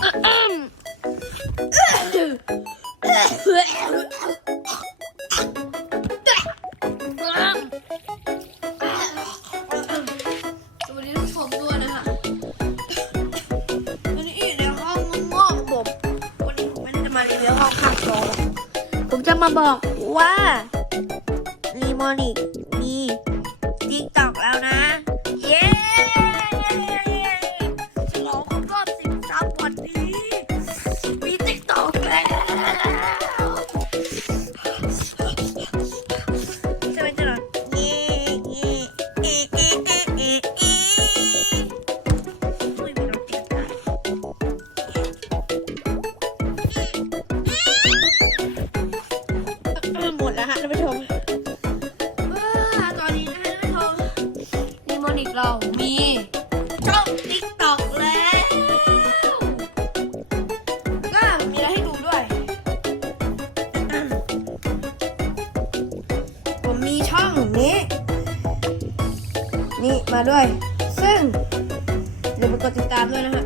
สวัสดีทุกชมด้วยนะคะวันนี้อยู่ในห้องง่วงๆผมวันนี้ผมไม่ได้จะมารีวิวห้องข้างโซผมจะมาบอกว่ารีโมนิกมี หมดแล้วฮะท่านผู้ชมว้าตอนนี้นะฮะท่านผู้ชมนิโมนิกเรามีช่องติ๊กต็อกแล้วก็มีอะไรให้ดูด้วย ผมมีช่องนี้ นี่มาด้วย ซึ่งอย่าลืมไปกดติดตามด้วยนะฮะ